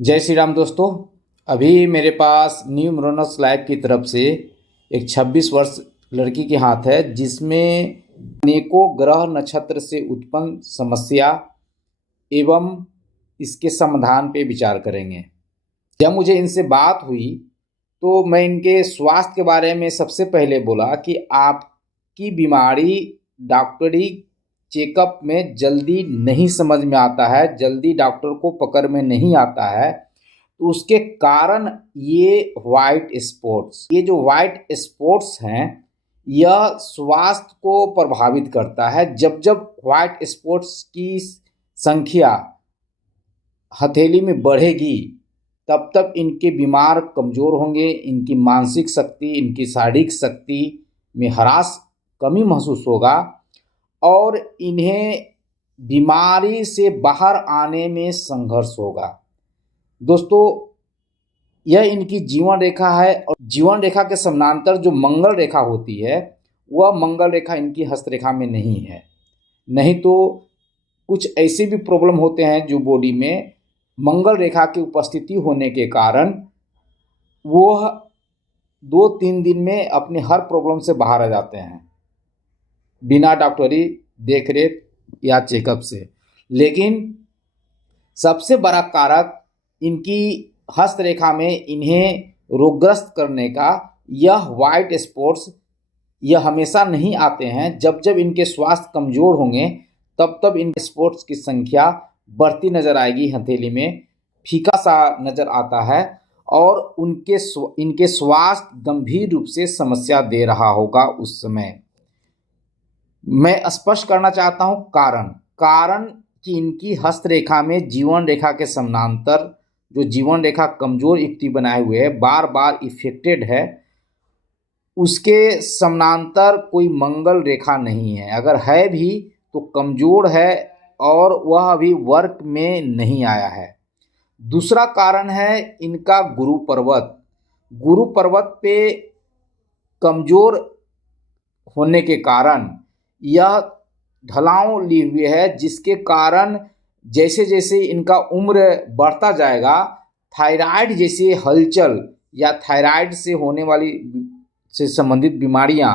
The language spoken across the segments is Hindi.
जय श्री राम दोस्तों। अभी मेरे पास न्यू मोरनस लाइफ की तरफ से एक 26 वर्ष लड़की के हाथ है, जिसमें अनेकों ग्रह नक्षत्र से उत्पन्न समस्या एवं इसके समाधान पे विचार करेंगे। जब मुझे इनसे बात हुई तो मैं इनके स्वास्थ्य के बारे में सबसे पहले बोला कि आपकी बीमारी डॉक्टरी चेकअप में जल्दी नहीं समझ में आता है, जल्दी डॉक्टर को पकड़ में नहीं आता है। तो उसके कारण ये जो वाइट स्पॉट्स हैं, यह स्वास्थ्य को प्रभावित करता है। जब जब वाइट स्पॉट्स की संख्या हथेली में बढ़ेगी, तब तब इनके बीमार कमज़ोर होंगे, इनकी मानसिक शक्ति, इनकी शारीरिक शक्ति में कमी महसूस होगा और इन्हें बीमारी से बाहर आने में संघर्ष होगा। दोस्तों, यह इनकी जीवन रेखा है और जीवन रेखा के समानांतर जो मंगल रेखा होती है, वह मंगल रेखा इनकी हस्तरेखा में नहीं है। नहीं तो कुछ ऐसे भी प्रॉब्लम होते हैं जो बॉडी में मंगल रेखा की उपस्थिति होने के कारण वह 2-3 दिन में अपने हर प्रॉब्लम से बाहर आ जाते हैं, बिना डॉक्टरी देखरेख या चेकअप से। लेकिन सबसे बड़ा कारक इनकी हस्तरेखा में इन्हें रोगग्रस्त करने का यह वाइट स्पॉट्स, यह हमेशा नहीं आते हैं। जब जब इनके स्वास्थ्य कमज़ोर होंगे, तब तब इन स्पॉट्स की संख्या बढ़ती नज़र आएगी, हथेली में फीका सा नज़र आता है और इनके स्वास्थ्य गंभीर रूप से समस्या दे रहा होगा उस समय। मैं स्पष्ट करना चाहता हूँ कारण कि इनकी हस्तरेखा में जीवन रेखा के समानांतर जो जीवन रेखा कमज़ोर युक्ति बनाए हुए है, बार बार इफेक्टेड है, उसके समानांतर कोई मंगल रेखा नहीं है। अगर है भी तो कमज़ोर है और वह अभी वर्क में नहीं आया है। दूसरा कारण है इनका गुरु पर्वत पे कमज़ोर होने के कारण यह ढलाव लिए हुए है, जिसके कारण जैसे जैसे इनका उम्र बढ़ता जाएगा, थायराइड जैसी हलचल या थायराइड से होने वाली से संबंधित बीमारियां,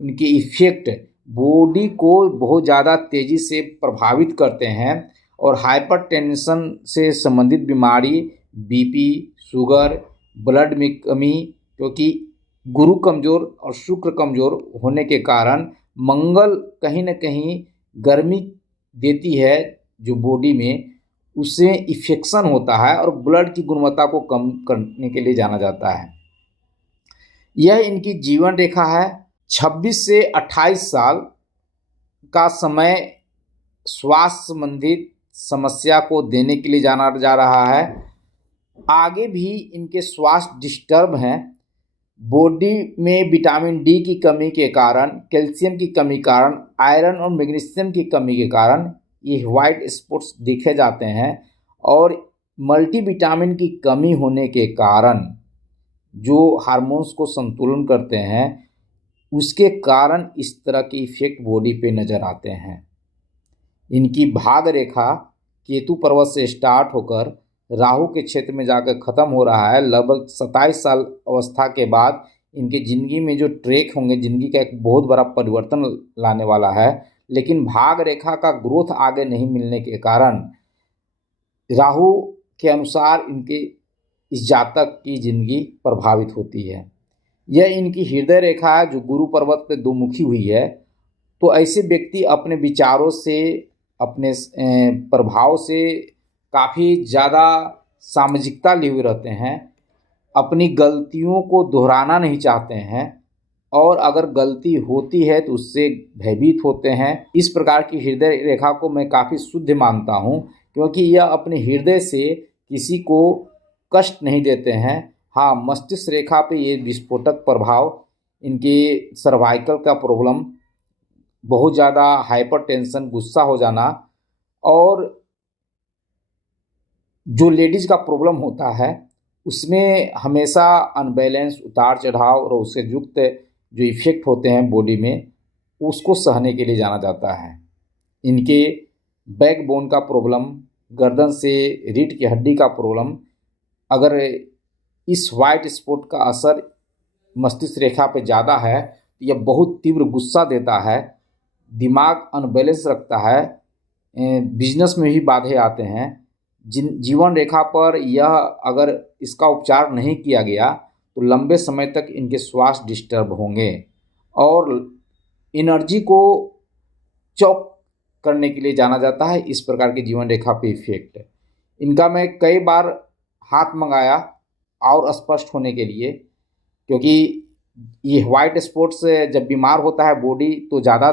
उनके इफेक्ट बॉडी को बहुत ज़्यादा तेज़ी से प्रभावित करते हैं और हाइपरटेंशन से संबंधित बीमारी, बीपी, शुगर, ब्लड में कमी, क्योंकि गुरु कमज़ोर और शुक्र कमज़ोर होने के कारण मंगल कहीं न कहीं गर्मी देती है जो बॉडी में, उससे इन्फेक्शन होता है और ब्लड की गुणवत्ता को कम करने के लिए जाना जाता है। यह इनकी जीवन रेखा है। 26 से 28 साल का समय स्वास्थ्य संबंधित समस्या को देने के लिए जाना जा रहा है। आगे भी इनके स्वास्थ्य डिस्टर्ब हैं। बॉडी में विटामिन डी की कमी के कारण, कैल्शियम की कमी के कारण, आयरन और मैग्नीशियम की कमी के कारण ये वाइट स्पॉट्स दिखे जाते हैं और मल्टीविटामिन की कमी होने के कारण जो हार्मोन्स को संतुलन करते हैं, उसके कारण इस तरह के इफेक्ट बॉडी पे नज़र आते हैं। इनकी भाग रेखा केतु पर्वत से स्टार्ट होकर राहु के क्षेत्र में जाकर ख़त्म हो रहा है। लगभग 27 साल अवस्था के बाद इनकी ज़िंदगी में जो ट्रैक होंगे, ज़िंदगी का एक बहुत बड़ा परिवर्तन लाने वाला है। लेकिन भाग रेखा का ग्रोथ आगे नहीं मिलने के कारण राहु के अनुसार इनके इस जातक की ज़िंदगी प्रभावित होती है। यह इनकी हृदय रेखा है जो गुरु पर्वत पे दोमुखी हुई है। तो ऐसे व्यक्ति अपने विचारों से, अपने प्रभाव से काफ़ी ज़्यादा सामाजिकता लिए हुए रहते हैं, अपनी गलतियों को दोहराना नहीं चाहते हैं और अगर गलती होती है तो उससे भयभीत होते हैं। इस प्रकार की हृदय रेखा को मैं काफ़ी शुद्ध मानता हूँ, क्योंकि यह अपने हृदय से किसी को कष्ट नहीं देते हैं। हाँ, मस्तिष्क रेखा पे ये विस्फोटक प्रभाव, इनके सर्वाइकल का प्रॉब्लम, बहुत ज़्यादा हाइपरटेंशन, गुस्सा हो जाना और जो लेडीज़ का प्रॉब्लम होता है उसमें हमेशा अनबैलेंस, उतार चढ़ाव और उससे युक्त जो इफ़ेक्ट होते हैं बॉडी में, उसको सहने के लिए जाना जाता है। इनके बैकबोन का प्रॉब्लम, गर्दन से रीढ़ की हड्डी का प्रॉब्लम, अगर इस वाइट स्पॉट का असर मस्तिष्क रेखा पे ज़्यादा है तो यह बहुत तीव्र गुस्सा देता है, दिमाग अनबैलेंस रखता है, बिजनेस में भी बाधे आते हैं। जीवन रेखा पर यह अगर इसका उपचार नहीं किया गया तो लंबे समय तक इनके स्वास्थ्य डिस्टर्ब होंगे और एनर्जी को चौक करने के लिए जाना जाता है। इस प्रकार की जीवन रेखा पे इफेक्ट है इनका। मैं कई बार हाथ मंगाया और स्पष्ट होने के लिए, क्योंकि ये वाइट स्पॉट्स जब बीमार होता है बॉडी तो ज़्यादा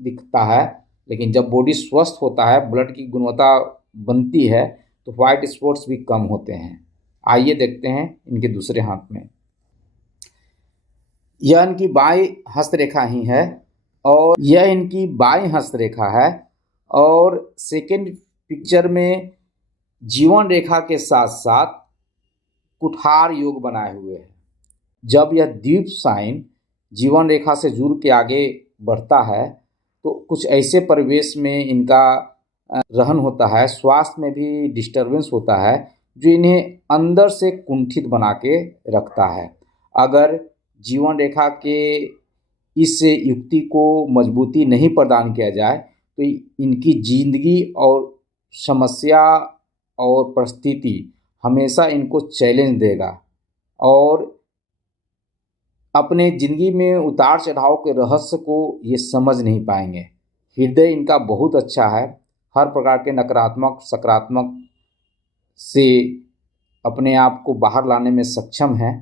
दिखता है, लेकिन जब बॉडी स्वस्थ होता है, ब्लड की गुणवत्ता बनती है, तो वाइट स्पॉट्स भी कम होते हैं। आइए देखते हैं इनके दूसरे हाथ में। यह इनकी बाई हस्तरेखा ही है और यह इनकी बाई हस्तरेखा है और सेकेंड पिक्चर में जीवन रेखा के साथ साथ कुठार योग बनाए हुए हैं। जब यह द्वीप साइन जीवन रेखा से जुड़ के आगे बढ़ता है तो कुछ ऐसे परिवेश में इनका रहन होता है, स्वास्थ्य में भी डिस्टरबेंस होता है जो इन्हें अंदर से कुंठित बना के रखता है। अगर जीवन रेखा के इस युक्ति को मजबूती नहीं प्रदान किया जाए तो इनकी जिंदगी और समस्या और परिस्थिति हमेशा इनको चैलेंज देगा और अपने ज़िंदगी में उतार चढ़ाव के रहस्य को ये समझ नहीं पाएंगे। हृदय इनका बहुत अच्छा है, हर प्रकार के नकारात्मक सकारात्मक से अपने आप को बाहर लाने में सक्षम है।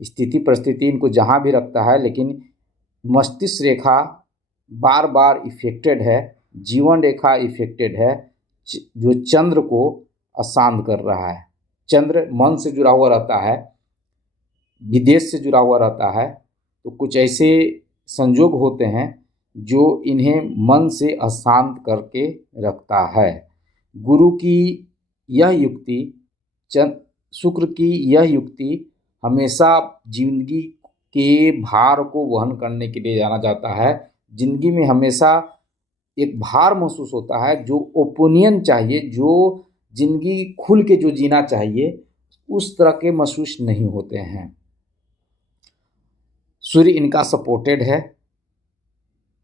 स्थिति परिस्थिति इनको जहाँ भी रखता है, लेकिन मस्तिष्क रेखा बार बार इफेक्टेड है, जीवन रेखा इफेक्टेड है, जो चंद्र को अशांत कर रहा है। चंद्र मन से जुड़ा हुआ रहता है, विदेश से जुड़ा हुआ रहता है, तो कुछ ऐसे संयोग होते हैं जो इन्हें मन से अशांत करके रखता है। गुरु की यह युक्ति, शुक्र की यह युक्ति हमेशा जिंदगी के भार को वहन करने के लिए जाना जाता है। जिंदगी में हमेशा एक भार महसूस होता है, जो ओपिनियन चाहिए, जो जिंदगी खुल के जो जीना चाहिए, उस तरह के महसूस नहीं होते हैं। सूर्य इनका सपोर्टेड है,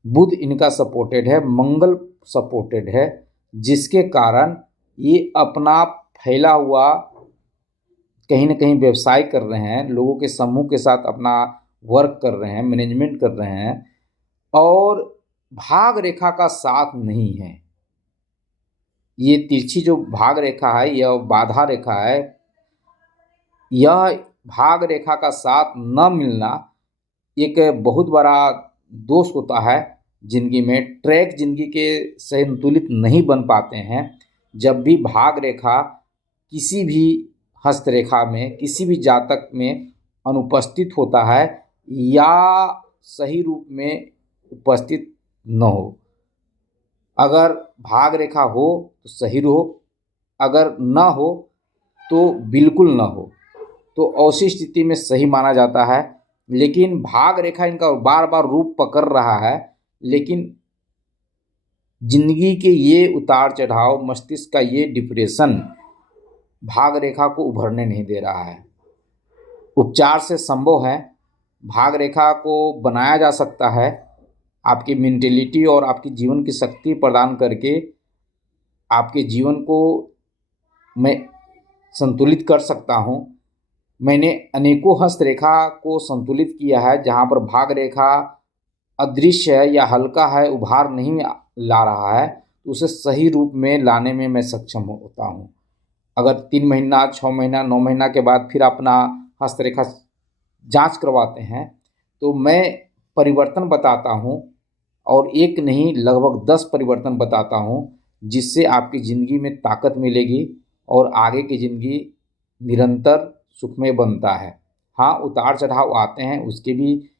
बुध इनका सपोर्टेड है, मंगल सपोर्टेड है, जिसके कारण ये अपना फैला हुआ कहीं ना कहीं व्यवसाय कर रहे हैं, लोगों के समूह के साथ अपना वर्क कर रहे हैं, मैनेजमेंट कर रहे हैं और भाग रेखा का साथ नहीं है। ये तिरछी जो भाग रेखा है, यह बाधा रेखा है। यह भाग रेखा का साथ न मिलना एक बहुत बड़ा दोष होता है जिंदगी में। ट्रैक जिंदगी के संतुलित नहीं बन पाते हैं। जब भी भाग रेखा किसी भी हस्तरेखा में, किसी भी जातक में अनुपस्थित होता है या सही रूप में उपस्थित न हो, अगर भाग रेखा हो तो सही रहो, अगर न हो तो बिल्कुल न हो, तो ऐसी स्थिति में सही माना जाता है। लेकिन भाग रेखा इनका बार बार रूप पकड़ रहा है, लेकिन जिंदगी के ये उतार चढ़ाव, मस्तिष्क का ये डिप्रेशन भाग रेखा को उभरने नहीं दे रहा है। उपचार से संभव है, भाग रेखा को बनाया जा सकता है। आपकी मेंटेलिटी और आपकी जीवन की शक्ति प्रदान करके आपके जीवन को मैं संतुलित कर सकता हूँ। मैंने अनेकों हस्तरेखा को संतुलित किया है, जहाँ पर भाग रेखा अदृश्य है या हल्का है, उभार नहीं ला रहा है, तो उसे सही रूप में लाने में मैं सक्षम होता हूँ। अगर 3 महीना, 6 महीना, 9 महीना के बाद फिर अपना हस्तरेखा जांच करवाते हैं तो मैं परिवर्तन बताता हूँ, और एक नहीं लगभग 10 परिवर्तन बताता हूँ, जिससे आपकी ज़िंदगी में ताकत मिलेगी और आगे की ज़िंदगी निरंतर सुखमय बनता है। हाँ, उतार चढ़ाव आते हैं, उसकी भी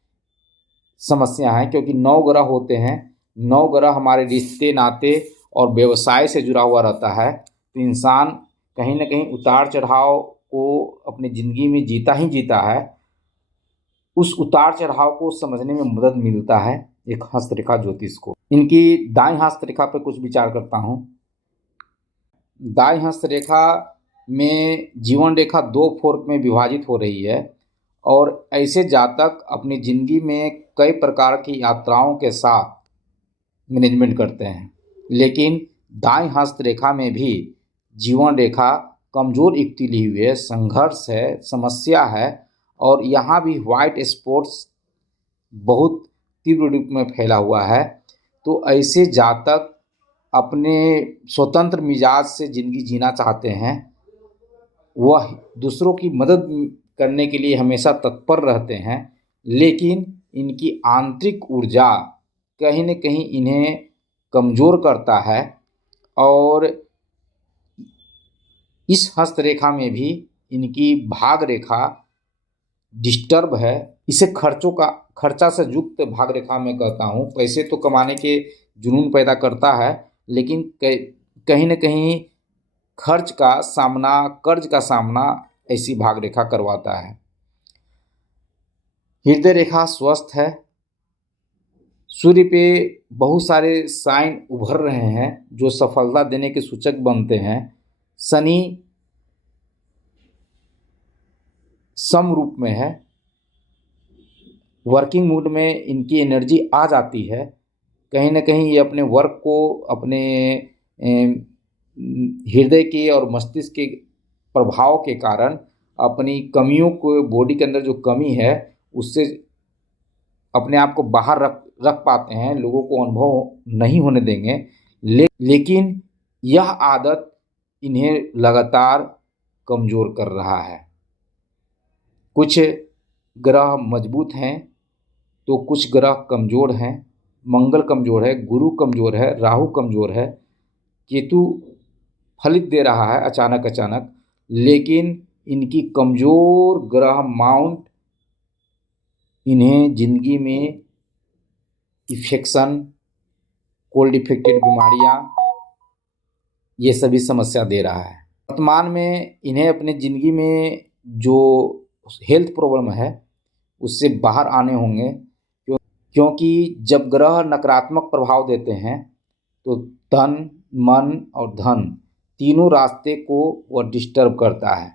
समस्या है, क्योंकि 9 ग्रह होते हैं। 9 ग्रह हमारे रिश्ते नाते और व्यवसाय से जुड़ा हुआ रहता है, तो इंसान कहीं ना कहीं उतार चढ़ाव को अपनी ज़िंदगी में जीता ही जीता है। उस उतार चढ़ाव को समझने में मदद मिलता है एक हस्तरेखा ज्योतिष को। इनकी दाईं हस्तरेखा पर कुछ विचार करता हूँ। दाईं हस्तरेखा में जीवन रेखा 2 फोर्क में विभाजित हो रही है और ऐसे जातक अपनी ज़िंदगी में कई प्रकार की यात्राओं के साथ मैनेजमेंट करते हैं, लेकिन दाएं हस्त रेखा में भी जीवन रेखा कमज़ोर युक्ति ली हुई है, संघर्ष है, समस्या है और यहाँ भी वाइट स्पॉट्स बहुत तीव्र रूप में फैला हुआ है। तो ऐसे जातक अपने स्वतंत्र मिजाज से ज़िंदगी जीना चाहते हैं, वह दूसरों की मदद करने के लिए हमेशा तत्पर रहते हैं, लेकिन इनकी आंतरिक ऊर्जा कहीं न कहीं इन्हें कमज़ोर करता है और इस हस्त रेखा में भी इनकी भाग रेखा डिस्टर्ब है। इसे खर्चा से युक्त भाग रेखा में कहता हूँ। पैसे तो कमाने के जुनून पैदा करता है, लेकिन कहीं न कहीं कर्ज का सामना ऐसी भाग रेखा करवाता है। हृदय रेखा स्वस्थ है। सूर्य पे बहुत सारे साइन उभर रहे हैं जो सफलता देने के सूचक बनते हैं। शनि सम रूप में है, वर्किंग मूड में इनकी एनर्जी आ जाती है। कहीं ना कहीं ये अपने वर्क को अपने हृदय के और मस्तिष्क के प्रभाव के कारण अपनी कमियों को, बॉडी के अंदर जो कमी है उससे अपने आप को बाहर रख पाते हैं, लोगों को अनुभव नहीं होने देंगे। लेकिन यह आदत इन्हें लगातार कमज़ोर कर रहा है। कुछ ग्रह मजबूत हैं तो कुछ ग्रह कमज़ोर हैं। मंगल कमज़ोर है, गुरु कमज़ोर है, राहु कमज़ोर है, केतु फलित दे रहा है अचानक, लेकिन इनकी कमज़ोर ग्रह माउंट इन्हें ज़िंदगी में इन्फेक्शन, कोल्ड इफेक्टेड बीमारियां, ये सभी समस्या दे रहा है। वर्तमान में इन्हें अपने ज़िंदगी में जो हेल्थ प्रॉब्लम है उससे बाहर आने होंगे, क्योंकि जब ग्रह नकारात्मक प्रभाव देते हैं तो तन, मन और धन तीनों रास्ते को वह डिस्टर्ब करता है।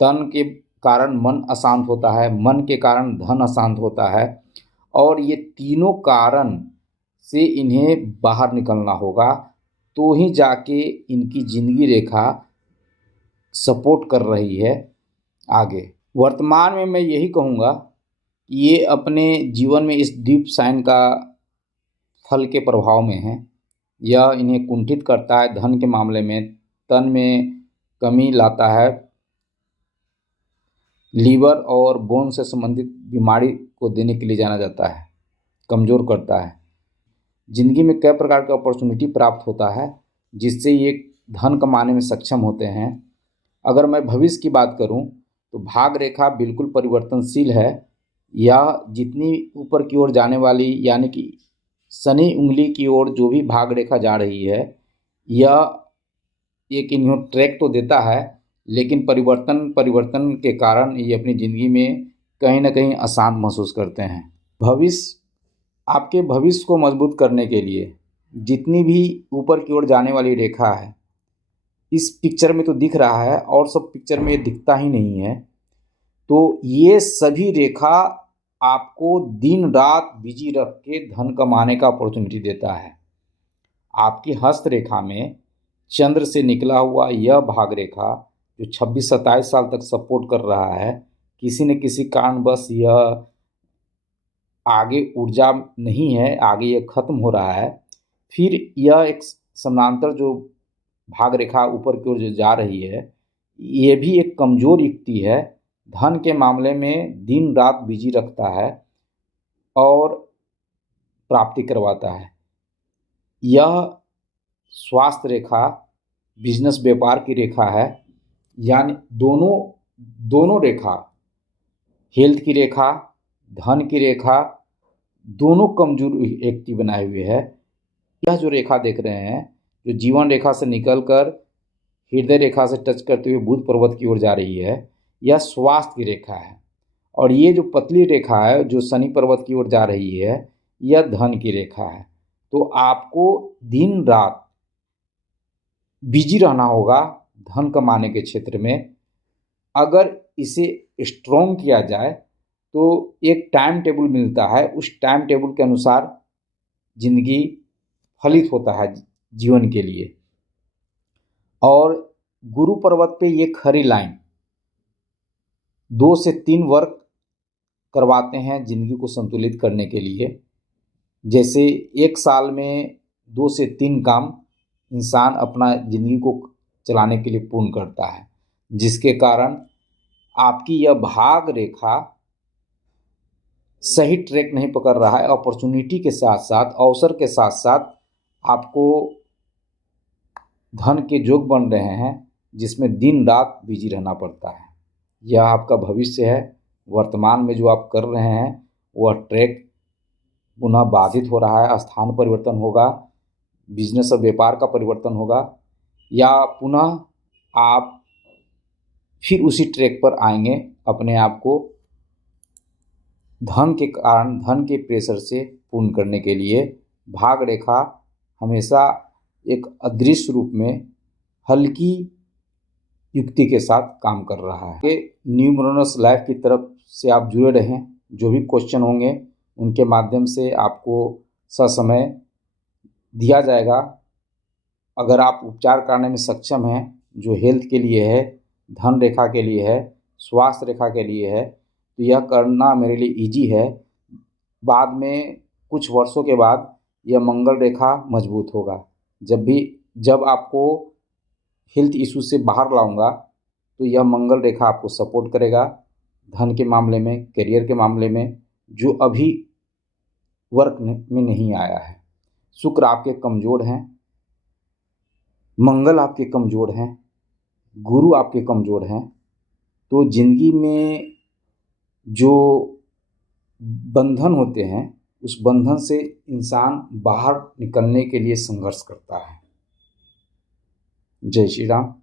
तन के कारण मन अशांत होता है, मन के कारण धन अशांत होता है और ये तीनों कारण से इन्हें बाहर निकलना होगा, तो ही जाके इनकी ज़िंदगी रेखा सपोर्ट कर रही है आगे। वर्तमान में मैं यही कहूँगा कि ये अपने जीवन में इस डीप साइन का फल के प्रभाव में है। यह इन्हें कुंठित करता है धन के मामले में, तन में कमी लाता है, लीवर और बोन से संबंधित बीमारी को देने के लिए जाना जाता है, कमज़ोर करता है। ज़िंदगी में कई प्रकार का अपॉर्चुनिटी प्राप्त होता है जिससे ये धन कमाने में सक्षम होते हैं। अगर मैं भविष्य की बात करूं तो भाग रेखा बिल्कुल परिवर्तनशील है। यह जितनी ऊपर की ओर जाने वाली, यानी कि शनि उंगली की ओर जो भी भाग रेखा जा रही है, यह एक इन्हें ट्रैक तो देता है, लेकिन परिवर्तन के कारण ये अपनी ज़िंदगी में कहीं ना कहीं अशांत महसूस करते हैं। आपके भविष्य को मजबूत करने के लिए जितनी भी ऊपर की ओर जाने वाली रेखा है, इस पिक्चर में तो दिख रहा है और सब पिक्चर में दिखता ही नहीं है, तो ये सभी रेखा आपको दिन रात बिजी रख के धन कमाने का अपॉर्चुनिटी देता है। आपकी हस्त रेखा में चंद्र से निकला हुआ यह भाग रेखा जो 26-27 साल तक सपोर्ट कर रहा है, किसी न किसी कारणवश यह आगे ऊर्जा नहीं है, आगे यह खत्म हो रहा है। फिर यह एक समानांतर जो भाग रेखा ऊपर की ओर जो जा रही है, ये भी एक कमज़ोर युक्ति है। धन के मामले में दिन रात बिजी रखता है और प्राप्ति करवाता है। यह स्वास्थ्य रेखा बिजनेस व्यापार की रेखा है, यानी दोनों रेखा, हेल्थ की रेखा, धन की रेखा, दोनों कमजोर व्यक्ति बनाए हुए है। यह जो रेखा देख रहे हैं जो जीवन रेखा से निकलकर हृदय रेखा से टच करते हुए बुध पर्वत की ओर जा रही है, यह स्वास्थ्य की रेखा है। और ये जो पतली रेखा है जो शनि पर्वत की ओर जा रही है, यह धन की रेखा है। तो आपको दिन रात बिजी रहना होगा धन कमाने के क्षेत्र में अगर इसे स्ट्रॉन्ग किया जाए तो एक टाइम टेबल मिलता है, उस टाइम टेबल के अनुसार जिंदगी फलित होता है जीवन के लिए। और गुरु पर्वत पे ये खरी लाइन 2 से 3 वर्क करवाते हैं जिंदगी को संतुलित करने के लिए। जैसे एक साल में 2 से 3 काम इंसान अपना जिंदगी को चलाने के लिए पूर्ण करता है, जिसके कारण आपकी यह भाग रेखा सही ट्रैक नहीं पकड़ रहा है। अपॉर्चुनिटी के साथ साथ, अवसर के साथ साथ आपको धन के जोग बन रहे हैं, जिसमें दिन रात बिजी रहना पड़ता है। यह आपका भविष्य है। वर्तमान में जो आप कर रहे हैं वह ट्रैक पुनः बाधित हो रहा है, स्थान परिवर्तन होगा, बिजनेस और व्यापार का परिवर्तन होगा, या पुनः आप फिर उसी ट्रैक पर आएंगे। अपने आप को धन के कारण, धन के प्रेशर से पूर्ण करने के लिए भाग रेखा हमेशा एक अदृश्य रूप में हल्की युक्ति के साथ काम कर रहा है। न्यूमरोनस लाइफ की तरफ से आप जुड़े रहें। जो भी क्वेश्चन होंगे उनके माध्यम से आपको ससमय दिया जाएगा। अगर आप उपचार करने में सक्षम हैं, जो हेल्थ के लिए है, धन रेखा के लिए है, स्वास्थ्य रेखा के लिए है, तो यह करना मेरे लिए इजी है। बाद में कुछ वर्षों के बाद यह मंगल रेखा मजबूत होगा। जब आपको हेल्थ इशू से बाहर लाऊंगा तो यह मंगल रेखा आपको सपोर्ट करेगा धन के मामले में, करियर के मामले में, जो अभी वर्क में नहीं आया है। शुक्र आपके कमज़ोर हैं, मंगल आपके कमज़ोर हैं, गुरु आपके कमज़ोर हैं, तो जिंदगी में जो बंधन होते हैं उस बंधन से इंसान बाहर निकलने के लिए संघर्ष करता है। जय श्री राम।